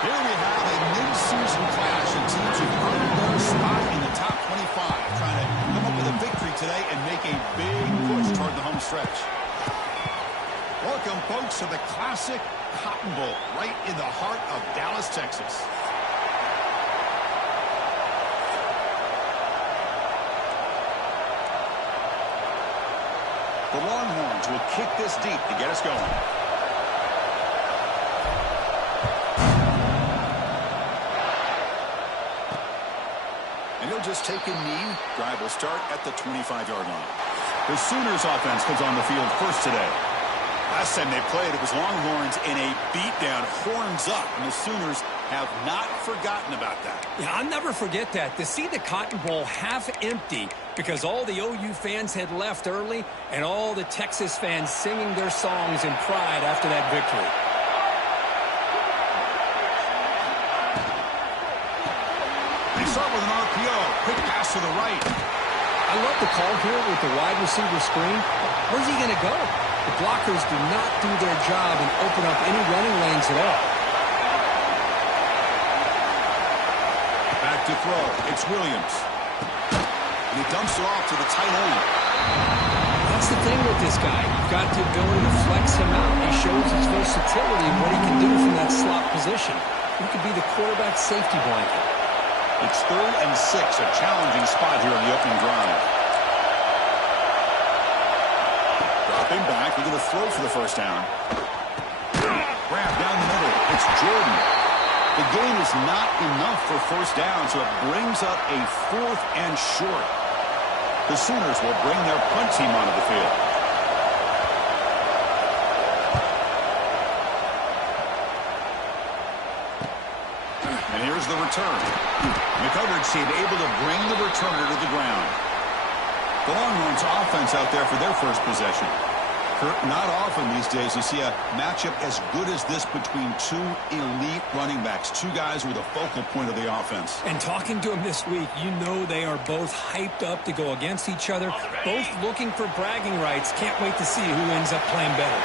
Here we have a mid-season clash of teams who've earned their spot in the top 25, trying to come up with a victory today and make a big push toward the home stretch. Welcome, folks, to the classic Cotton Bowl, right in the heart of Dallas, Texas. The Longhorns will kick this deep to get us going. And he'll just take a knee. Drive will start at the 25-yard line. The Sooners offense comes on the field first today. Last time they played, it was Longhorns in a beatdown, horns up, and the Sooners have not forgotten about that. Yeah, I'll never forget that. To see the Cotton Bowl half empty because all the OU fans had left early and all the Texas fans singing their songs in pride after that victory. They start with an RPO. Quick pass to the right. I love the call here with the wide receiver screen. Where's he going to go? The blockers do not do their job and open up any running lanes at all. Back to throw. It's Williams. And he dumps it off to the tight end. That's the thing with this guy. You've got the ability to flex him out. He shows his versatility and what he can do from that slot position. He could be the quarterback safety blanket. It's 3rd and 6, a challenging spot here on the opening drive. Dropping back, we're going to throw for the first down. Grab down the middle. It's Jordan. The gain is not enough for first down, so it brings up a 4th and short. The Sooners will bring their punt team onto the field. And here's the return. And the coverage team able to bring the returner to the ground. The Longhorns offense out there for their first possession. Kurt, not often these days you see a matchup as good as this between two elite running backs, two guys who are the focal point of the offense. And talking to them this week, you know they are both hyped up to go against each other, both looking for bragging rights. Can't wait to see who ends up playing better.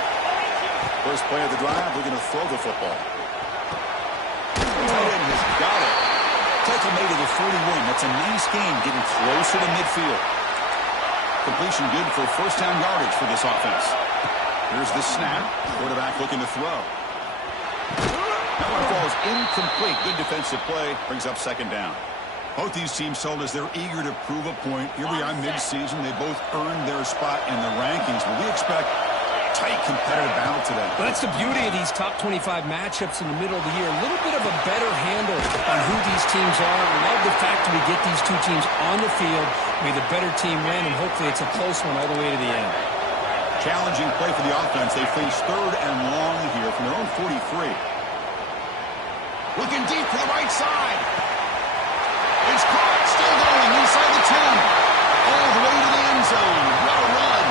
First play of the drive, we're going to throw the football. Tight end has got it. Tackle made to the 41. That's a nice gain, getting closer to midfield. Completion good for first down yardage for this offense. Here's the snap. Quarterback looking to throw. That one falls incomplete. Good defensive play. Brings up second down. Both these teams told us they're eager to prove a point. Here we are mid-season. They both earned their spot in the rankings, but we expect tight competitive battle today. Well, that's the beauty of these top 25 matchups in the middle of the year. A little bit of a better handle on who these teams are. We love the fact that we get these two teams on the field. May the better team win, and hopefully it's a close one all the way to the end. Challenging play for the offense. They face 3rd and long here from their own 43. Looking deep to the right side. It's caught. Still going inside the 10. All the way to the end zone. What a run.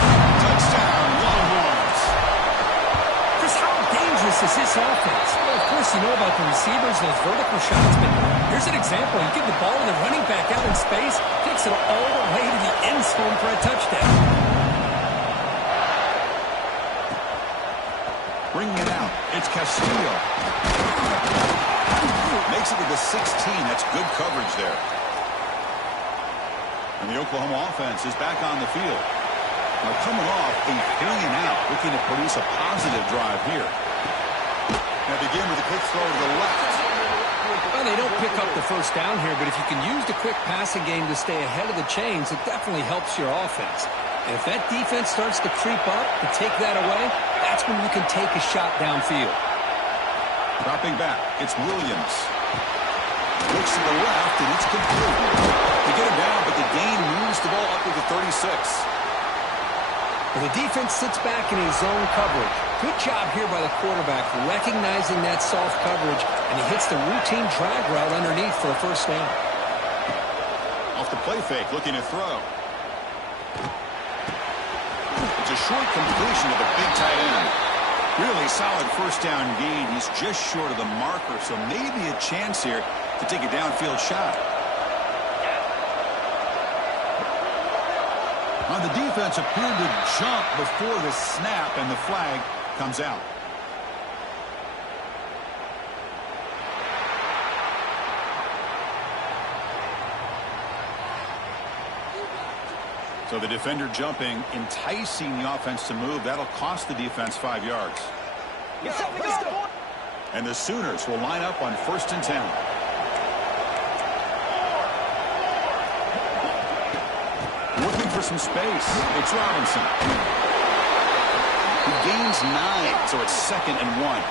Touchdown, Longhorns. Chris, how dangerous is this offense? Well, of course, you know about the receivers, those vertical shots, but here's an example. You give the ball to the running back out in space, takes it all the way to the end zone for a touchdown. Bringing it out. It's Castillo. Makes it to the 16. That's good coverage there. And the Oklahoma offense is back on the field. Now coming off a 3-and-out, looking to produce a positive drive here. Now begin with a quick throw to the left. Well, they don't pick up the first down here, but if you can use the quick passing game to stay ahead of the chains, it definitely helps your offense. And if that defense starts to creep up to take that away, that's when you can take a shot downfield. Dropping back, it's Williams. Looks to the left, and it's complete. They get him down, but the gain moves the ball up to the 36. Well, the defense sits back in his zone coverage. Good job here by the quarterback, recognizing that soft coverage, and he hits the routine drag route underneath for a first down. Off the play fake, looking to throw. It's a short completion of the big tight end. Really solid first down gain. He's just short of the marker, so maybe a chance here to take a downfield shot. On the defense appeared to jump before the snap, and the flag comes out. So the defender jumping, enticing the offense to move. That'll cost the defense 5 yards. And the Sooners will line up on 1st and 10. Looking for some space. It's Robinson. He gains 9, so it's 2nd and 1.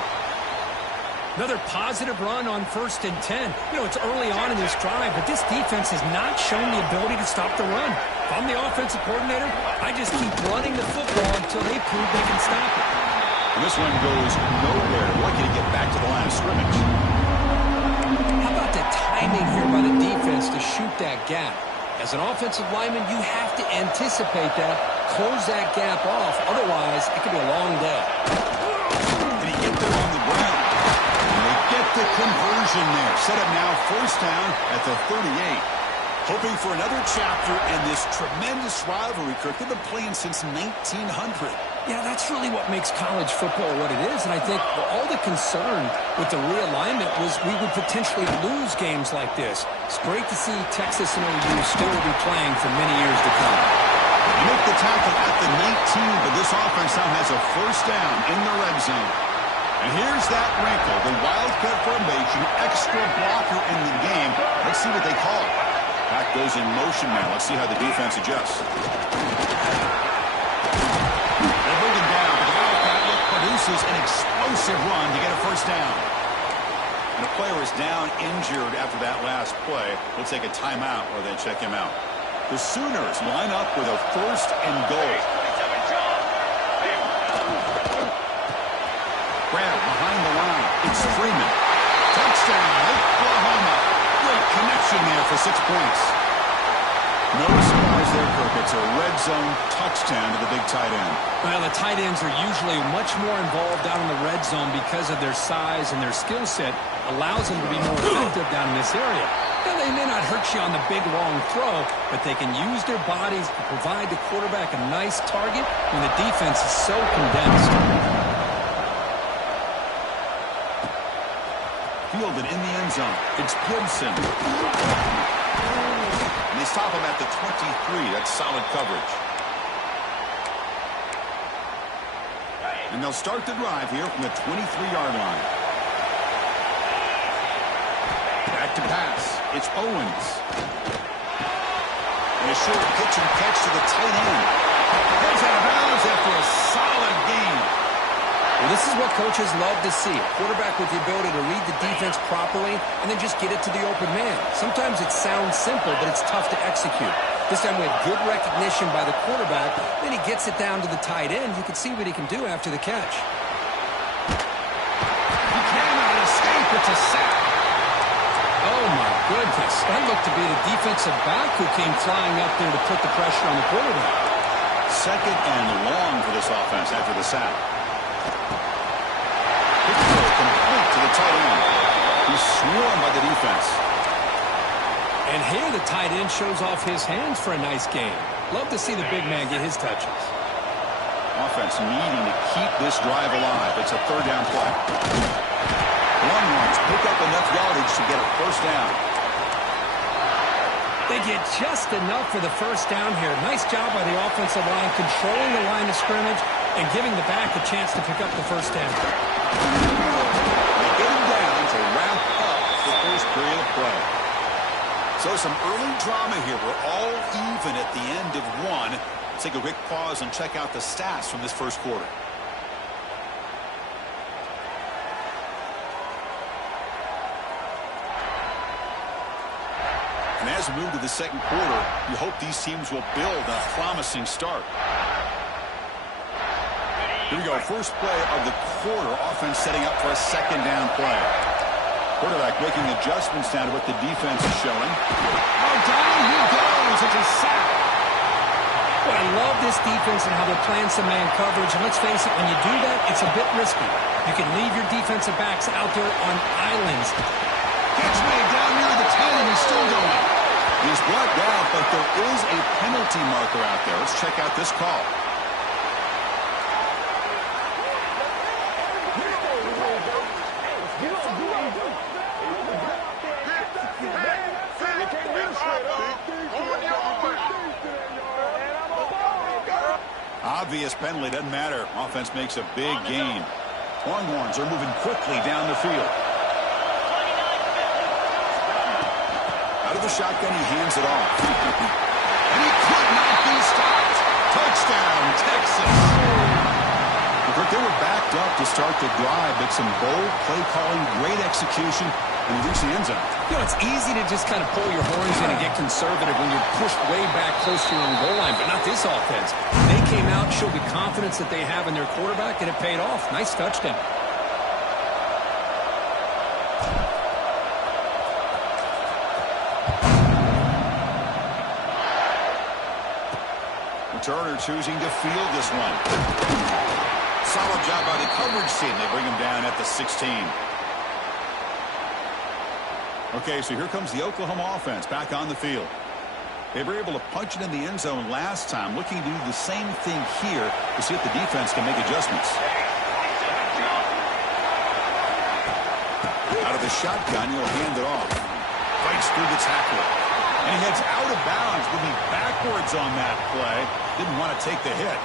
Another positive run on 1st and 10. You know, it's early on in this drive, but this defense has not shown the ability to stop the run. If I'm the offensive coordinator, I just keep running the football until they prove they can stop it. And this one goes nowhere. Lucky to get back to the line of scrimmage. How about the timing here by the defense to shoot that gap? As an offensive lineman, you have to anticipate that, close that gap off. Otherwise, it could be a long day. And he get there on the ground. Get the conversion there. Set up now 1st down at the 38. Hoping for another chapter in this tremendous rivalry, Kirk. They've been playing since 1900. Yeah, that's really what makes college football what it is. And I think all the concern with the realignment was we would potentially lose games like this. It's great to see Texas and OU still be playing for many years to come. They make the tackle at the 19, but this offense now has a 1st down in the red zone. And here's that wrinkle, the wildcat formation, extra blocker in the game. Let's see what they call it. Back goes in motion now. Let's see how the defense adjusts. They're moving down, but the wildcat look produces an explosive run to get a 1st down. And a player is down injured after that last play. We'll take a timeout or then check him out. The Sooners line up with a 1st and goal. Grab behind the line. It's Freeman. Touchdown, Oklahoma. Great connection there for 6 points. No surprise there, Kirk. It's a red zone touchdown to the big tight end. Well, the tight ends are usually much more involved down in the red zone because of their size and their skill set allows them to be more effective down in this area. Now, they may not hurt you on the big, long throw, but they can use their bodies to provide the quarterback a nice target when the defense is so condensed. Fielded in the end zone. It's Gibson. And they stop him at the 23. That's solid coverage. And they'll start the drive here from the 23-yard line. Back to pass. It's Owens. And a short pitch and catch to the tight end. Goes out of bounds after a solid gain. Well, this is what coaches love to see. A quarterback with the ability to read the defense properly and then just get it to the open man. Sometimes it sounds simple, but it's tough to execute. This time we have good recognition by the quarterback. Then he gets it down to the tight end. You can see what he can do after the catch. He cannot escape. It's a sack. Oh, my goodness. That looked to be the defensive back who came flying up there to put the pressure on the quarterback. 2nd and long for this offense after the sack. Complete to the tight end. He's swarmed by the defense. And here the tight end shows off his hands for a nice game. Love to see the big man get his touches. Offense needing to keep this drive alive. It's a 3rd down play. Long ones pick up enough yardage to get a 1st down. They get just enough for the 1st down here. Nice job by the offensive line, controlling the line of scrimmage and giving the back a chance to pick up the 1st down. They get him down to wrap up the first period of play. So some early drama here. We're all even at the end of one. Let's take a quick pause and check out the stats from this first quarter. And as we move to the second quarter, you hope these teams will build a promising start. Here we go. First play of the quarter. Offense setting up for a 2nd down play. Quarterback making adjustments down to what the defense is showing. Oh, down he goes. It's a sack. Well, I love this defense and how they're playing some man coverage. And let's face it, when you do that, it's a bit risky. You can leave your defensive backs out there on islands. Catch made down near the 10, and he's still going. He's brought down, but there is a penalty marker out there. Let's check out this call. obvious penalty. Doesn't matter. Offense makes a big gain. Longhorns are moving quickly down the field. Out of the shotgun, he hands it off. And he could not be stopped. Touchdown, Texas. Look, they were backed up to start the drive, but some bold play calling, great execution, and reach the end zone. You know, it's easy to just kind of pull your horns in and get conservative when you're pushed way back close to your own goal line, but not this offense. They came out, showed the confidence that they have in their quarterback, and it paid off. Nice touchdown. Turner choosing to field this one. Solid job by the coverage team. They bring him down at the 16. Okay, so here comes the Oklahoma offense back on the field. They were able to punch it in the end zone last time, looking to do the same thing here to see if the defense can make adjustments. Out of the shotgun, he'll hand it off. Fights through the tackle. And he heads out of bounds, moving backwards on that play. Didn't want to take the hit.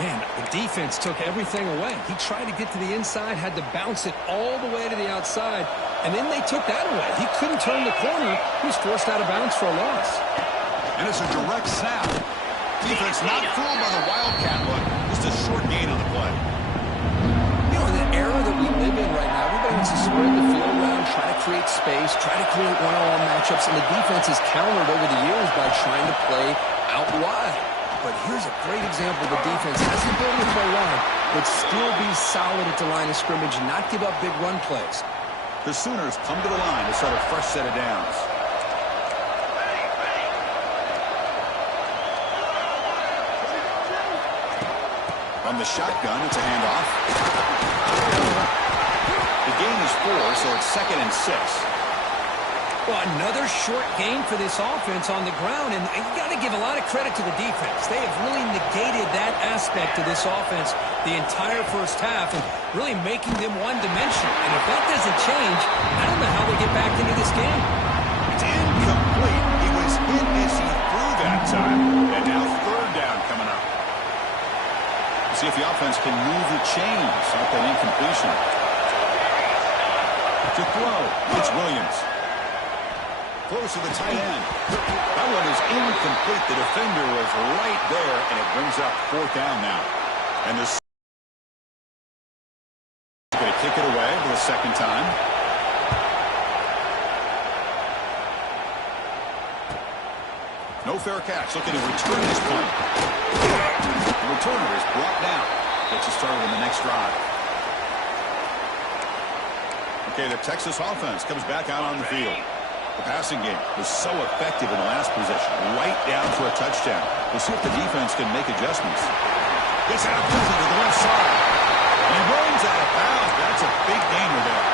Man, the defense took everything away. He tried to get to the inside, had to bounce it all the way to the outside, and then they took that away. He couldn't turn the corner. He was forced out of bounds for a loss. And it's a direct snap. Defense not fooled by the Wildcat look. Just a short gain on the play. You know, in the era that we live in right now, everybody wants to spread the field around, try to create space, try to create one-on-one matchups, and the defense has countered over the years by trying to play out wide. But here's a great example. The defense has the ability to play wide, but still be solid at the line of scrimmage and not give up big run plays. The Sooners come to the line to start a fresh set of downs. On the shotgun, it's a handoff. The gain is 4, so it's 2nd and 6. Well, another short game for this offense on the ground, and you got to give a lot of credit to the defense. They have really negated that aspect of this offense the entire first half and really making them one-dimensional. And if that doesn't change, I don't know how they get back into this game. It's incomplete. He was hit as he threw that time, and now 3rd down coming up. See if the offense can move the chains off that incompletion. To throw, it's Williams. Close to the tight end. That one is incomplete. The defender was right there, and it brings up 4th down now. And this is going to kick it away for the 2nd time. No fair catch. Looking to return this punt. The returner is brought down. Gets you started in the next drive. Okay, the Texas offense comes back out on the field. The passing game was so effective in the last possession. Right down for a touchdown. We'll see if the defense can make adjustments. Gets out quickly to the left side. And he runs out of bounds. That's a big gainer there.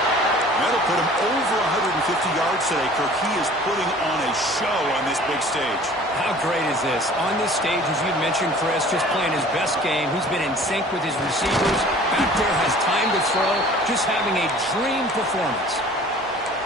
That'll put him over 150 yards today, Kirk. He is putting on a show on this big stage. How great is this? On this stage, as you mentioned, Chris, just playing his best game. He's been in sync with his receivers. Back there has time to throw. Just having a dream performance.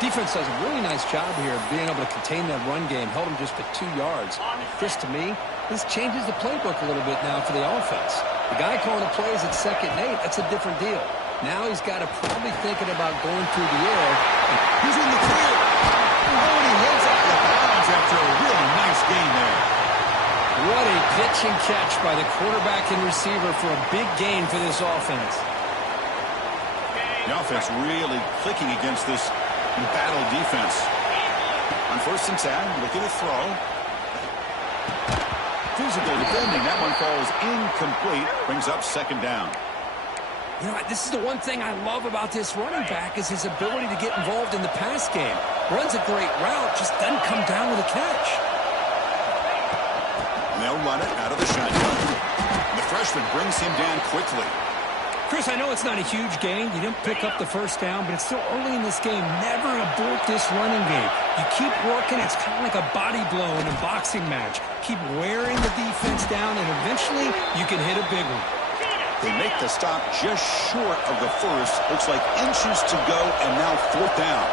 Defense does a really nice job here of being able to contain that run game. Held him just to 2 yards. Chris, to me, this changes the playbook a little bit now for the offense. The guy calling the plays at 2nd and 8, that's a different deal. Now he's got to probably thinking about going through the air. He's in the clear. Oh, and he runs out of bounds after a really nice gain there. What a pitch and catch by the quarterback and receiver for a big gain for this offense. The offense really clicking against this embattled defense. On 1st and 10, looking to throw. Physical defending. That one falls incomplete. Brings up 2nd down. You know, this is the one thing I love about this running back is his ability to get involved in the pass game. Runs a great route, just doesn't come down with a catch. And they'll run it out of the shotgun. And the freshman brings him down quickly. Chris, I know it's not a huge gain. You didn't pick up the 1st down, but it's still early in this game. Never abort this running game. You keep working. It's kind of like a body blow in a boxing match. Keep wearing the defense down, and eventually you can hit a big one. They make the stop just short of the 1st. Looks like inches to go, and now 4th down.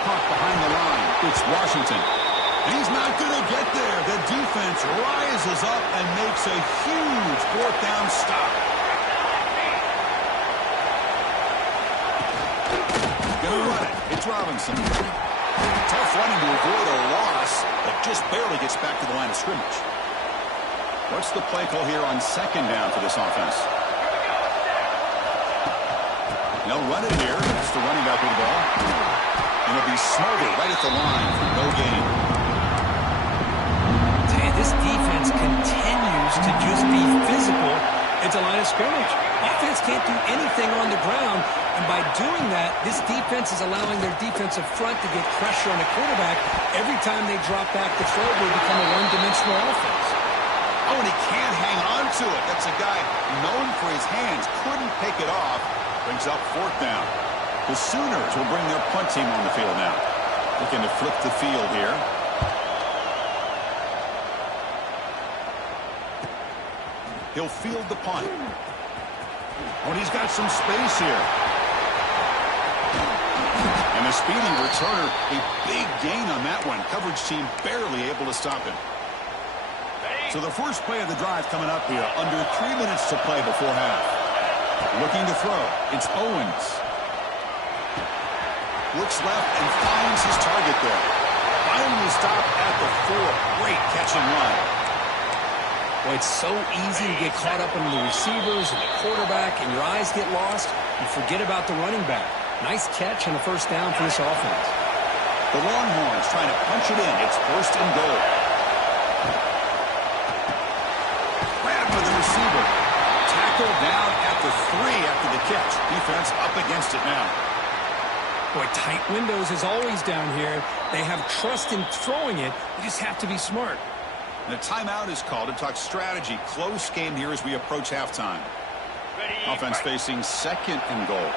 Caught behind the line. It's Washington. And he's not going to get there. The defense rises up and makes a huge fourth down stop. Going to run it. It's Robinson. Tough running to avoid a loss, but just barely gets back to the line of scrimmage. What's the play call here on second down for this offense? They'll run it here. It's the running back with the ball. And it'll be smothered right at the line for no gain. This defense continues to just be physical at the line of scrimmage. Offense can't do anything on the ground, and by doing that, this defense is allowing their defensive front to get pressure on the quarterback. Every time they drop back to throw, they become a one-dimensional offense. Oh, and he can't hang on to it. That's a guy known for his hands. Couldn't pick it off. Brings up fourth down. The Sooners will bring their punt team on the field now. Looking to flip the field here. He'll field the punt. Oh, and he's got some space here. And a speedy returner, a big gain on that one. Coverage team barely able to stop him. So the first play of the drive coming up here. Under 3 minutes to play before half. Looking to throw. It's Owens. Looks left and finds his target there. Finally stopped at the 4. Great catch and run. Boy, it's so easy to get caught up in the receivers and the quarterback, and your eyes get lost. You forget about the running back. Nice catch and a first down for this offense. The Longhorns trying to punch it in. It's first and goal. Grab with the receiver. Tackle down at the 3 after the catch. Defense up against it now. Boy, tight windows is always down here. They have trust in throwing it. You just have to be smart. The timeout is called to talk strategy. Close game here as we approach halftime. Offense facing second and goal. All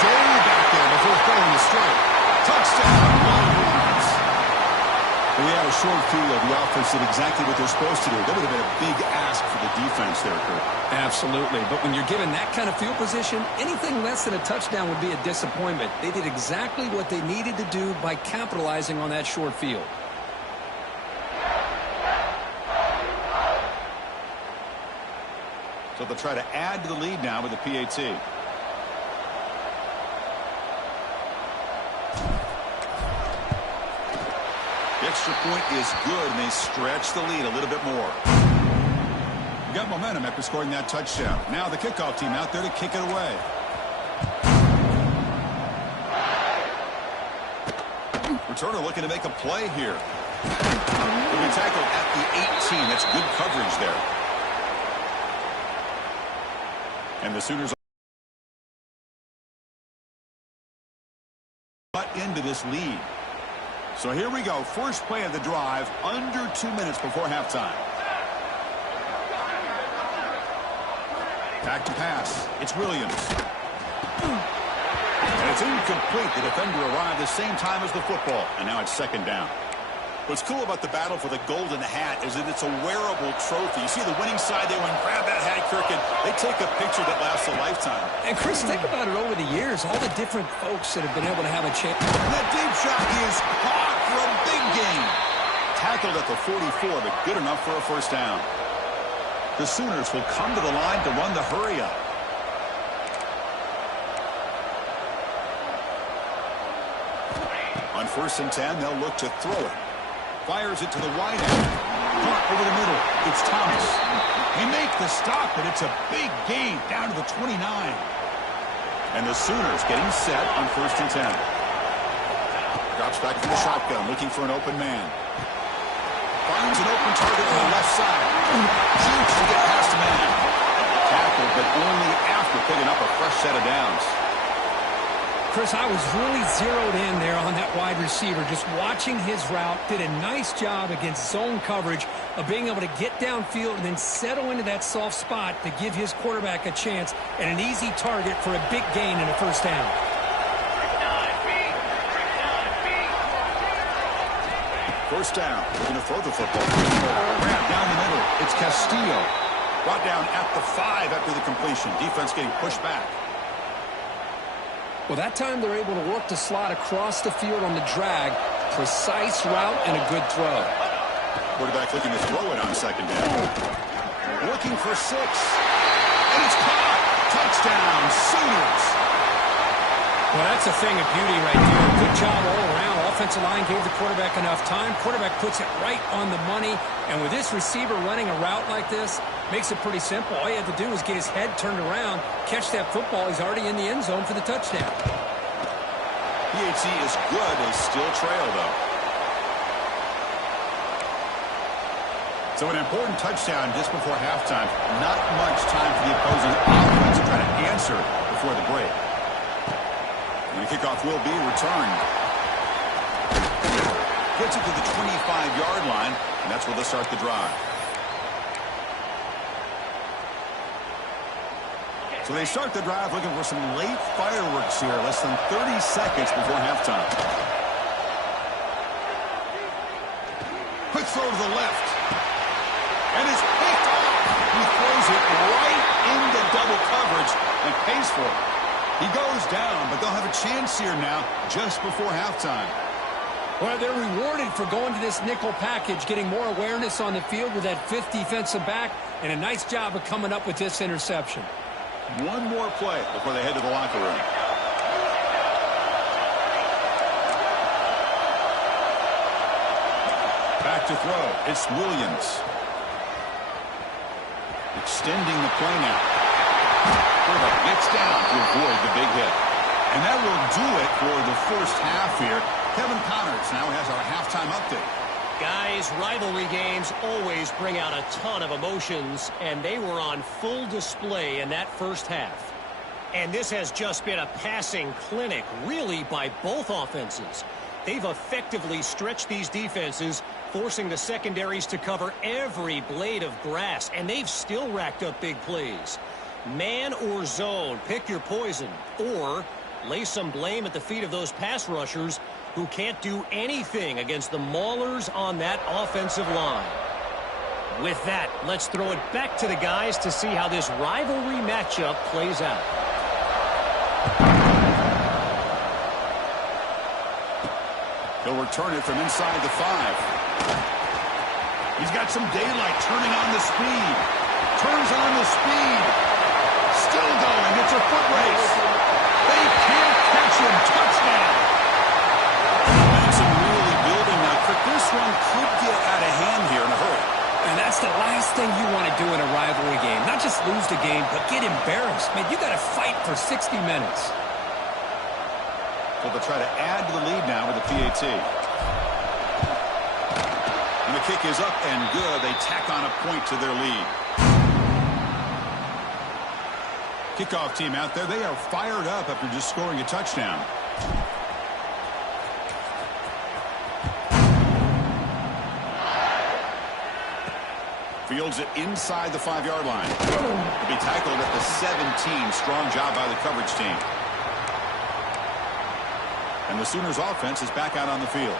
day back there before throwing the strike. Touchdown, Longhorns. We had a short field. The offense did exactly what they're supposed to do. That would have been a big ask for the defense there, Kurt. Absolutely. But when you're given that kind of field position, anything less than a touchdown would be a disappointment. They did exactly what they needed to do by capitalizing on that short field. So they'll try to add to the lead now with the PAT. The extra point is good, and they stretch the lead a little bit more. You got momentum after scoring that touchdown. Now the kickoff team out there to kick it away. Returner looking to make a play here. He'll be tackled at the 18. That's good coverage there. And the Sooners cut into this lead. So here we go. First play of the drive. Under 2 minutes before halftime. Back to pass. It's Williams. And it's incomplete. The defender arrived the same time as the football. And now it's second down. What's cool about the battle for the golden hat is that it's a wearable trophy. You see the winning side, they went and grab that hat, Kirk, and they take a picture that lasts a lifetime. And, Chris, think about it over the years. All the different folks that have been able to have a chance. And that deep shot is caught for a big gain. Tackled at the 44, but good enough for a first down. The Sooners will come to the line to run the hurry-up. On first and 10, they'll look to throw it. Fires it to the wide end. Caught over the middle. It's Thomas. They make the stop, but it's a big gain down to the 29. And the Sooners getting set on first and 10. Drops back from the shotgun, looking for an open man. Finds an open target on the left side. Shoots to get past a man. Tackled, but only after picking up a fresh set of downs. Chris, I was really zeroed in there on that wide receiver, just watching his route. Did a nice job against zone coverage of being able to get downfield and then settle into that soft spot to give his quarterback a chance and an easy target for a big gain in a first down. First down. They're going to throw the football. Grab down the middle. It's Castillo. Brought down at the 5 after the completion. Defense getting pushed back. Well, that time they're able to work the slot across the field on the drag. Precise route and a good throw. Quarterback looking to throw it on second down. Looking for 6. And it's caught. Touchdown, Sooners. Well, that's a thing of beauty right there. Good job all around. Offensive line gave the quarterback enough time. Quarterback puts it right on the money. And with this receiver running a route like this, makes it pretty simple. All you have to do is get his head turned around, catch that football. He's already in the end zone for the touchdown. PHC is good. They still trail, though. So an important touchdown just before halftime. Not much time for the opposing offense to try to answer before the break. And the kickoff will be returned. Gets it to the 25-yard line, and that's where they'll start the drive. So they start the drive looking for some late fireworks here, less than 30 seconds before halftime. Quick throw to the left. And it's picked off. He throws it right into double coverage and pays for it. He goes down, but they'll have a chance here now just before halftime. Well, they're rewarded for going to this nickel package, getting more awareness on the field with that 5th defensive back, and a nice job of coming up with this interception. One more play before they head to the locker room. Back to throw. It's Williams. Extending the play now. Quarterback gets down to avoid the big hit. And that will do it for the first half here. Kevin Connors now has our halftime update. Guys, rivalry games always bring out a ton of emotions, and they were on full display in that first half. And this has just been a passing clinic, really, by both offenses. They've effectively stretched these defenses, forcing the secondaries to cover every blade of grass, and they've still racked up big plays. Man or zone, pick your poison, or lay some blame at the feet of those pass rushers who can't do anything against the maulers on that offensive line. With that, let's throw it back to the guys to see how this rivalry matchup plays out. He'll return it from inside the 5. He's got some daylight, turning on the speed. Turns on the speed. Still going. It's a foot race. They can't catch him. Touchdown. Some really building up, but this one could get out of hand here in a hurry. And that's the last thing you want to do in a rivalry game. Not just lose the game, but get embarrassed. Man, you got to fight for 60 minutes. So they'll try to add to the lead now with the PAT. And the kick is up and good. They tack on a point to their lead. Kickoff team out there. They are fired up after just scoring a touchdown. Fields it inside the 5-yard line. He'll be tackled at the 17. Strong job by the coverage team. And the Sooners offense is back out on the field.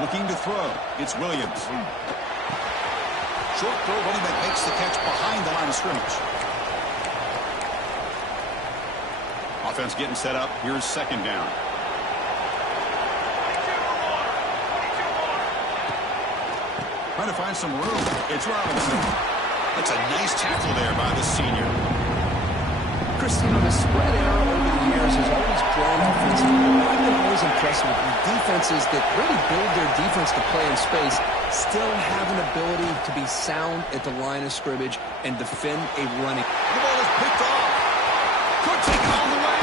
Looking to throw. It's Williams. Short throw, running back makes the catch behind the line of scrimmage. Offense getting set up. Here's second down. Trying to find some room. It's Robinson. That's a nice tackle there by the senior. Christian, the spread era over the years has always grown offensively. I've been always impressed with defenses that really build their defense to play in space, still have an ability to be sound at the line of scrimmage and defend a running. The ball is picked off. Could take it all the way.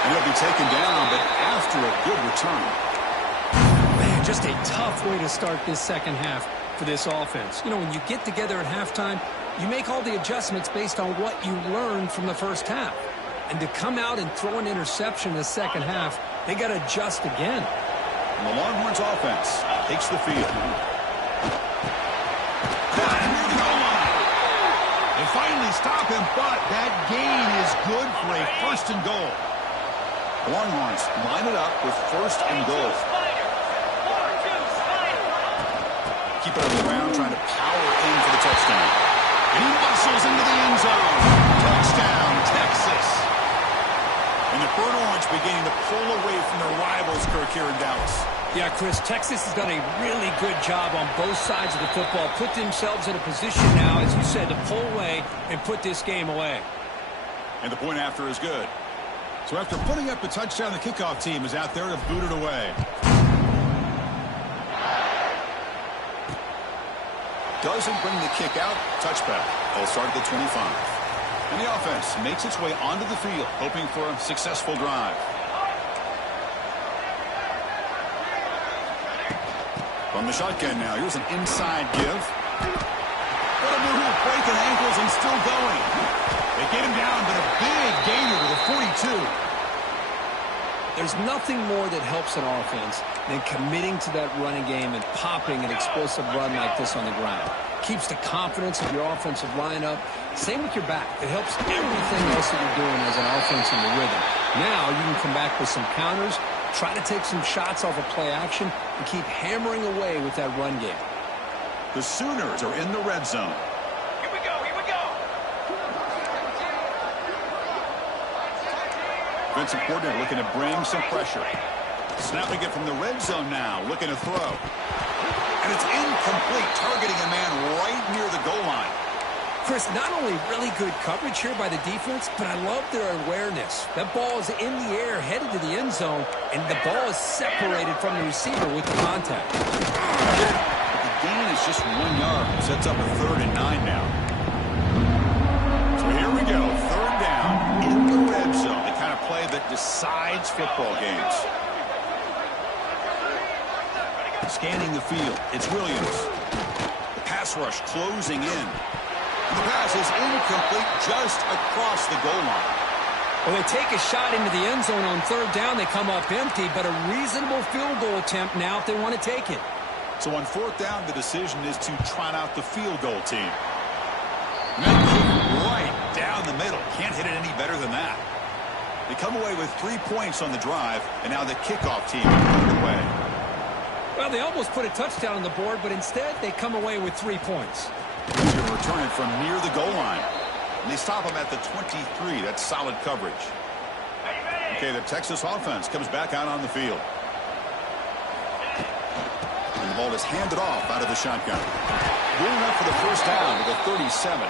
And he'll be taken down, but after a good return. Man, just a tough way to start this second half for this offense. You know, when you get together at halftime, you make all the adjustments based on what you learned from the first half. And to come out and throw an interception in the second half, they got to adjust again. And the Longhorns offense takes the field. Caught near the goal line. They finally stop him, but that gain is good for a 1st and goal. Longhorns line it up with first and goal. Keep it on the ground, trying to power in for the touchdown. And he muscles into the end zone. Touchdown, Texas. And the Burnt Orange beginning to pull away from their rivals, Kirk, here in Dallas. Yeah, Chris, Texas has done a really good job on both sides of the football. Put themselves in a position now, as you said, to pull away and put this game away. And the point after is good. So after putting up a touchdown, the kickoff team is out there to boot it away. Doesn't bring the kick out. Touchback. They'll start at the 25. And the offense makes its way onto the field, hoping for a successful drive. From the shotgun now, here's an inside give. What a move, breaking ankles and still going. They get him down, but a big gainer to the 42. There's nothing more that helps an offense than committing to that running game and popping an explosive run like this on the ground. Keeps the confidence of your offensive lineup. Same with your back. It helps everything else that you're doing as an offense in the rhythm. Now you can come back with some counters, try to take some shots off of play action, and keep hammering away with that run game. The Sooners are in the red zone. Here we go, here we go. Defensive coordinator looking to bring some pressure. Snapping it from the red zone now, looking to throw. And it's incomplete, targeting a man right near the goal line. Chris, not only really good coverage here by the defense, but I love their awareness. That ball is in the air, headed to the end zone, and the ball is separated from the receiver with the contact. But the gain is just 1 yard. Sets up a 3rd and 9 now. So here we go, 3rd down in the red zone. The kind of play that decides football games. Scanning the field, it's Williams. The pass rush closing in. And the pass is incomplete just across the goal line. Well, they take a shot into the end zone on 3rd down. They come up empty, but a reasonable field goal attempt now if they want to take it. So on 4th down, the decision is to trot out the field goal team. And that kick right down the middle. Can't hit it any better than that. They come away with 3 points on the drive, and now the kickoff team put it away. Well, they almost put a touchdown on the board, but instead they come away with 3 points. He's going to return it from near the goal line. And they stop him at the 23. That's solid coverage. Okay, the Texas offense comes back out on the field. And the ball is handed off out of the shotgun. Good enough for the first down to the 37.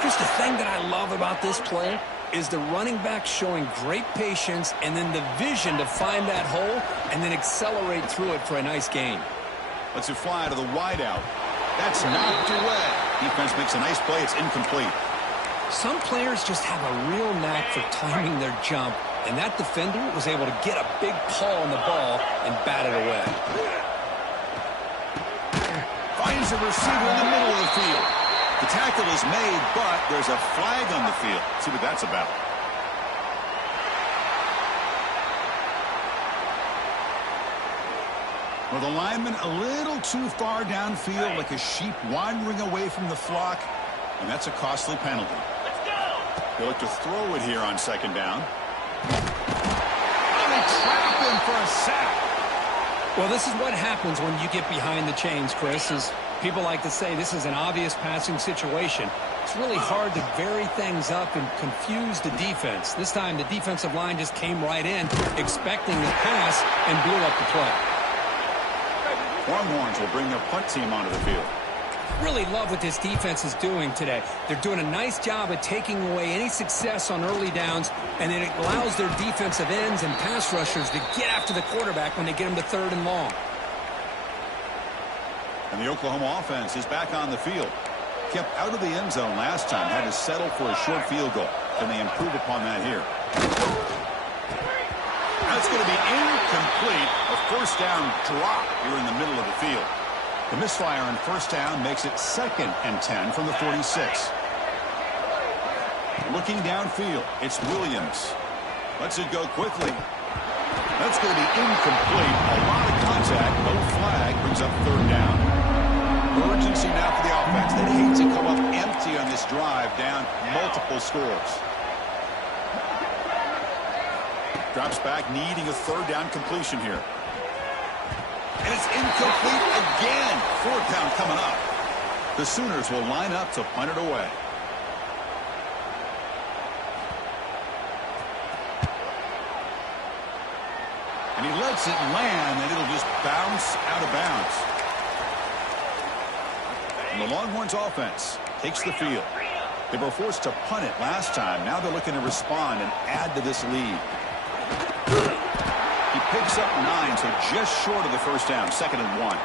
Chris, the thing that I love about this play is the running back showing great patience and then the vision to find that hole and then accelerate through it for a nice gain. Lets it fly to the wideout. That's knocked away. Defense makes a nice play. It's incomplete. Some players just have a real knack for timing their jump, and that defender was able to get a big paw on the ball and bat it away. Finds a receiver in the middle of the field. The tackle is made, but there's a flag on the field. Let's see what that's about. Well, the lineman a little too far downfield, like a sheep wandering away from the flock, and that's a costly penalty. Let's go. They look to throw it here on 2nd down. Oh, they trap him for a sack. Well, this is what happens when you get behind the chains, Chris. Is people like to say this is an obvious passing situation. It's really hard to vary things up and confuse the defense. This time the defensive line just came right in, expecting the pass, and blew up the play. Longhorns will bring their punt team onto the field. Really love what this defense is doing today. They're doing a nice job of taking away any success on early downs, and then it allows their defensive ends and pass rushers to get after the quarterback when they get him to 3rd and long. And the Oklahoma offense is back on the field. Kept out of the end zone last time, had to settle for a short field goal. Can they improve upon that here? That's going to be incomplete. A 1st down drop here in the middle of the field. The misfire on 1st down makes it 2nd and 10 from the 46. Looking downfield, it's Williams. Lets it go quickly. That's going to be incomplete. A lot of contact, no flag, brings up 3rd down. Urgency now for the offense. They'd hate to come up empty on this drive, down multiple scores. Drops back, needing a third down completion here. And it's incomplete again. Fourth down coming up. The Sooners will line up to punt it away. And he lets it land, and it'll just bounce out of bounds. And the Longhorns offense takes the field. They were forced to punt it last time. Now they're looking to respond and add to this lead. He picks up 9, so just short of the first down, 2nd and 1.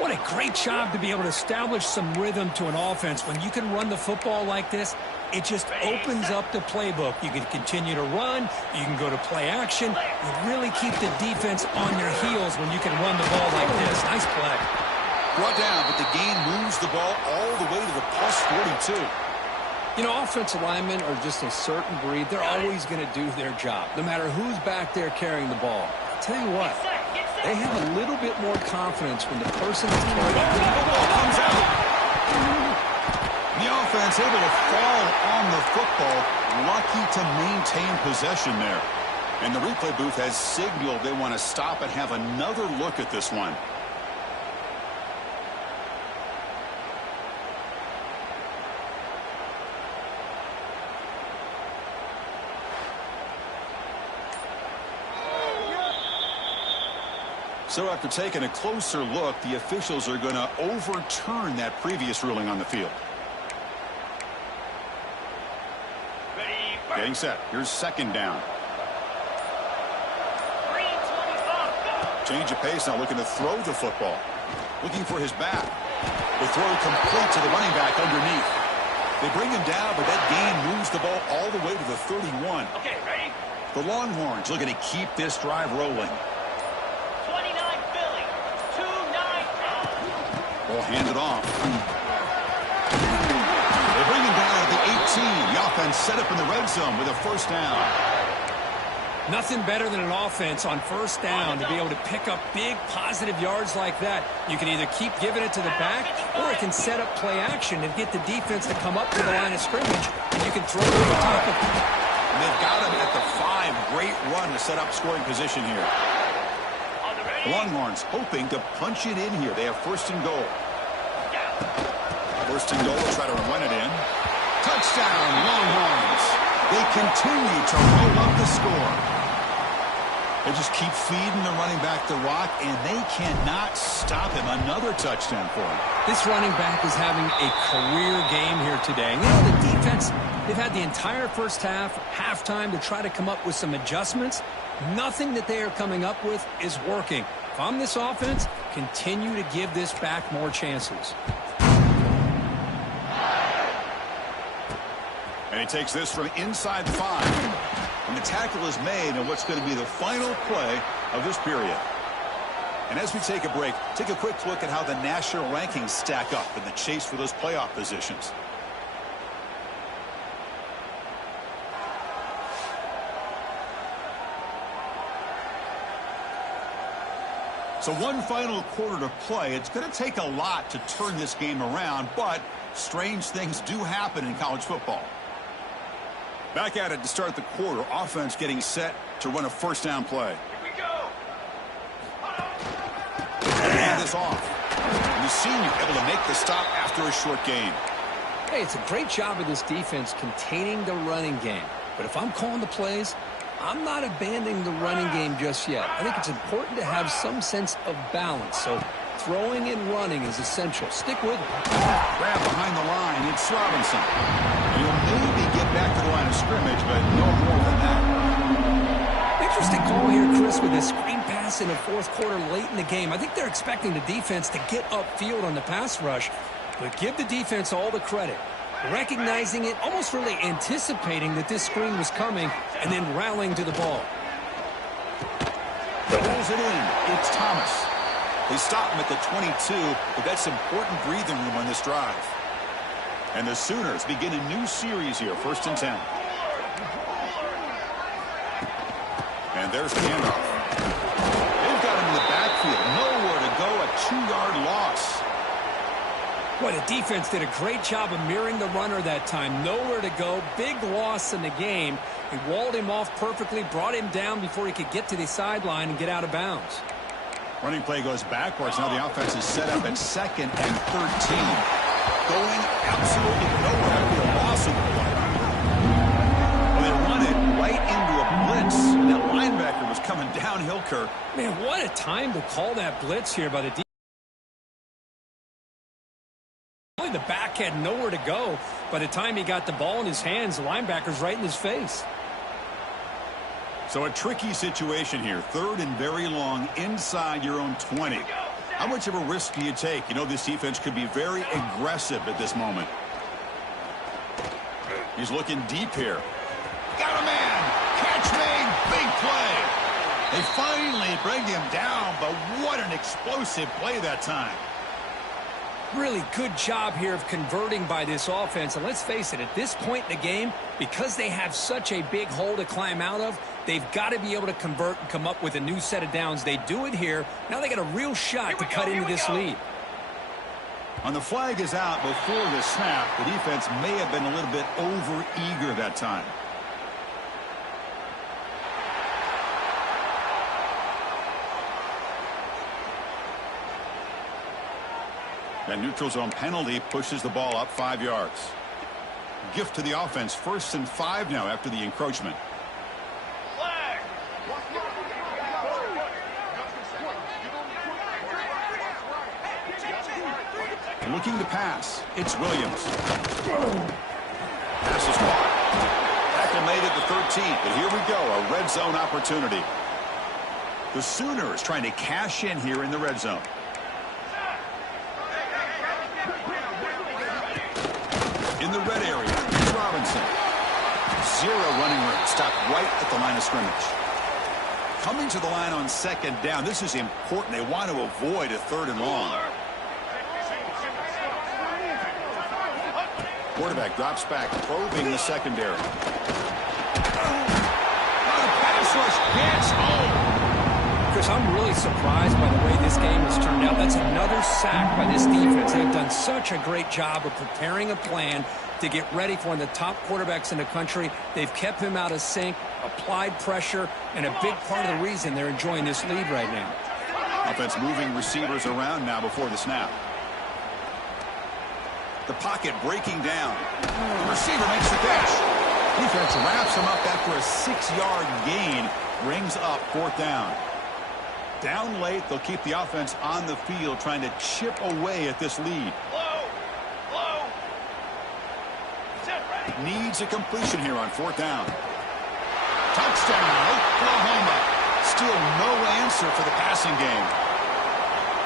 What a great job to be able to establish some rhythm to an offense. When you can run the football like this, it just opens up the playbook. You can continue to run. You can go to play action. You really keep the defense on their heels when you can run the ball like this. Nice play. Brought down, but the gain moves the ball all the way to the plus 42. You know, offensive linemen are just a certain breed. They're always going to do their job, no matter who's back there carrying the ball. I'll tell you what, they have a little bit more confidence when the person that's carrying the ball comes out. The offense able to fall on the football, lucky to maintain possession there. And the replay booth has signaled they want to stop and have another look at this one. So after taking a closer look, the officials are going to overturn that previous ruling on the field. Getting set. Here's 2nd down. Change of pace, now looking to throw the football. Looking for his back. The throw complete to the running back underneath. They bring him down, but that gain moves the ball all the way to the 31. Okay, ready? The Longhorns looking to keep this drive rolling. Will hand it off. They bring him down at the 18. The offense set up in the red zone with a first down. Nothing better than an offense on first down to be able to pick up big positive yards like that. You can either keep giving it to the back, or it can set up play action and get the defense to come up to the line of scrimmage, and you can throw it over top of it. And they've got him at the 5. Great run to set up scoring position here. The Longhorns hoping to punch it in here. They have 1st and goal. 1st and goal. Try to run it in. Touchdown, Longhorns. They continue to roll up the score. They just keep feeding the running back the rock, and they cannot stop him. Another touchdown for him. This running back is having a career game here today. You know, the defense, they've had the entire first half, halftime to try to come up with some adjustments. Nothing that they are coming up with is working. If I'm this offense, continue to give this back more chances. And he takes this from inside the 5. And the tackle is made on what's going to be the final play of this period. And as we take a break, take a quick look at how the national rankings stack up in the chase for those playoff positions. So one final quarter to play. It's going to take a lot to turn this game around, but strange things do happen in college football. Back at it to start the quarter. Offense getting set to run a first down play. Here we go. Hand this off. And the senior able to make the stop after a short gain. Hey, it's a great job of this defense containing the running game. But if I'm calling the plays, I'm not abandoning the running game just yet. I think it's important to have some sense of balance. So throwing and running is essential. Stick with it. Grab behind the line. It's Robinson. He'll maybe get back to the line of scrimmage, but no more than that. Interesting call here, Chris, with a screen pass in the 4th quarter late in the game. I think they're expecting the defense to get upfield on the pass rush, but give the defense all the credit. Recognizing it, almost really anticipating that this screen was coming, and then rallying to the ball. Pulls it in. It's Thomas. They stop him at the 22, but that's important breathing room on this drive. And the Sooners begin a new series here, 1st and 10. And there's the handoff. They've got him in the backfield. Nowhere to go, a 2-yard loss. Boy, the defense did a great job of mirroring the runner that time. Nowhere to go. Big loss in the game. He walled him off perfectly, brought him down before he could get to the sideline and get out of bounds. Running play goes backwards. Now the offense is set up at 2nd and 13. Going absolutely nowhere after a loss of the play. Well, they run it right into a blitz. That linebacker was coming downhill, Kirk. Man, what a time to call that blitz here by the defense. The back had nowhere to go. By the time he got the ball in his hands, the linebacker's right in his face. So a tricky situation here. 3rd and very long inside your own 20. How much of a risk do you take? You know this defense could be very aggressive at this moment. He's looking deep here. Got a man. Catch made. Big play. They finally bring him down, but what an explosive play that time. Really good job here of converting by this offense. And let's face it, at this point in the game, because they have such a big hole to climb out of, they've got to be able to convert and come up with a new set of downs. They do it here. Now they got a real shot to cut into this lead. On the flag is out before the snap. The defense may have been a little bit over-eager that time. That neutral zone penalty pushes the ball up 5 yards. Gift to the offense. 1st and 5 now after the encroachment. Flag. Looking to pass. It's Williams. Pass is caught. Tackle made at the 13th. But here we go. A red zone opportunity. The Sooners trying to cash in here in the red zone. In the red area, it's Robinson. 0 running room. Stopped right at the line of scrimmage. Coming to the line on 2nd down. This is important. They want to avoid a 3rd and long. Quarterback drops back, probing the secondary. The pass rush gets home. Chris, I'm really surprised by the way this game has turned out. That's another sack by this defense. They've done such a great job of preparing a plan to get ready for one of the top quarterbacks in the country. They've kept him out of sync, applied pressure, and a big part of the reason they're enjoying this lead right now. Offense moving receivers around now before the snap. The pocket breaking down. The receiver makes the catch. Defense wraps him up after a 6-yard gain. Brings up 4th down. Down late, they'll keep the offense on the field trying to chip away at this lead. Needs a completion here on 4th down. Touchdown, Oklahoma. Still no answer for the passing game.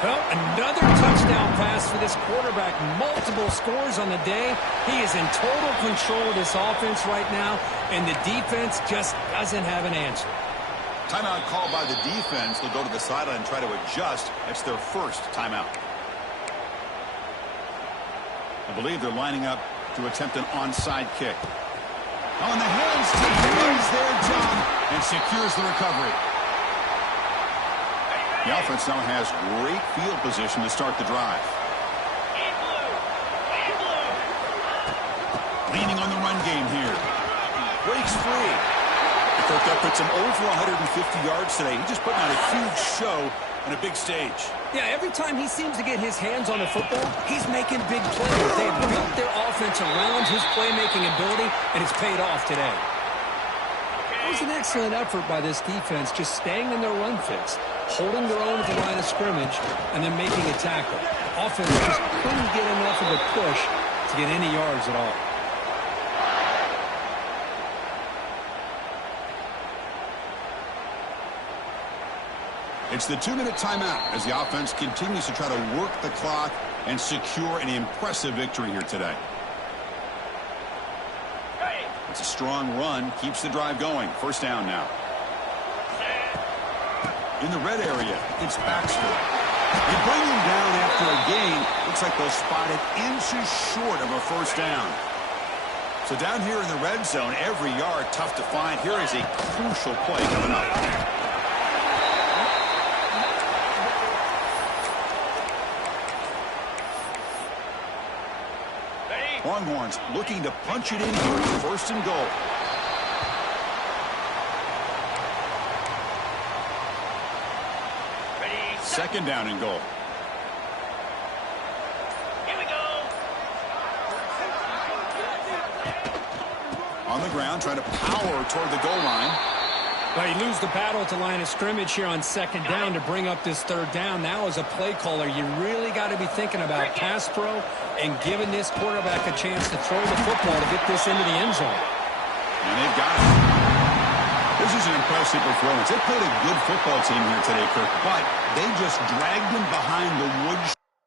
Well, another touchdown pass for this quarterback. Multiple scores on the day. He is in total control of this offense right now, and the defense just doesn't have an answer. Timeout called by the defense. They'll go to the sideline and try to adjust. That's their first timeout. I believe they're lining up to attempt an onside kick. On the hands, runs there, John, and secures the recovery. The offense now has great field position to start the drive. Leaning on the run game here. Breaks free. I thought that puts him over 150 yards today. He just put on a huge show on a big stage. Yeah, every time he seems to get his hands on the football, he's making big plays. They've built their offense around his playmaking ability, and it's paid off today. It was an excellent effort by this defense, just staying in their run fits, holding their own at the line of scrimmage, and then making a tackle. The offense just couldn't get enough of a push to get any yards at all. It's the 2-minute timeout as the offense continues to try to work the clock and secure an impressive victory here today. It's a strong run, keeps the drive going. 1st down now. In the red area, it's Baxter. They bring him down after a gain. Looks like they'll spot it inches short of a 1st down. So down here in the red zone, every yard tough to find. Here is a crucial play coming up. Longhorns looking to punch it in here. First and goal. Ready, set. Second down and goal. Here we go. On the ground, trying to power toward the goal line. But you lose the battle at the line of scrimmage here on second down to bring up this third down. Now, as a play caller, you really got to be thinking about pass pro and giving this quarterback a chance to throw the football to get this into the end zone. And they've got it. This is an impressive performance. They played a good football team here today, Kirk, but they just dragged them behind the